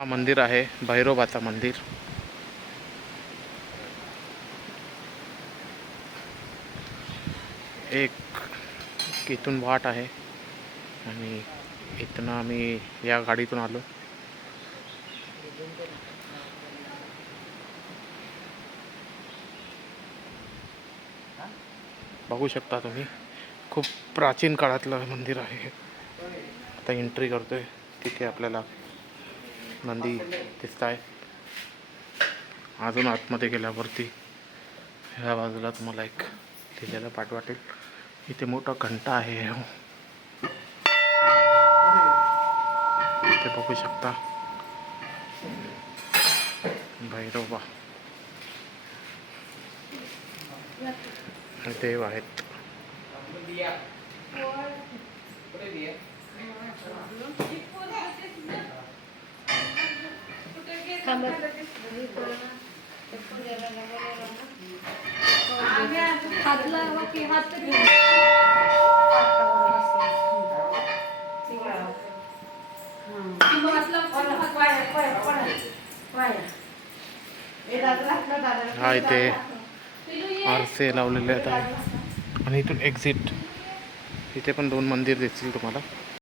हा मंदिर आहे भैरोबाचा मंदिर. एक इथून वाट आहे आणि इथनं आम्ही या गाडीतून आलो. बघू शकता तुम्ही, खूप प्राचीन काळातलं मंदिर आहे. आता एंट्री करतोय, तिथे आपल्याला नंदी दिसत आहे. अजून आतमध्ये गेल्यावरती ह्या बाजूला तुम्हाला एक लिहिलेलं पाठ वाटेल. इथे मोठा घंटा आहे, इथे बघू शकता भैरोबा देव आहेत. हा इथे आरसे लावलेले आहेत आणि इथून एक्झिट. इथे पण दोन मंदिर दिसतील तुम्हाला.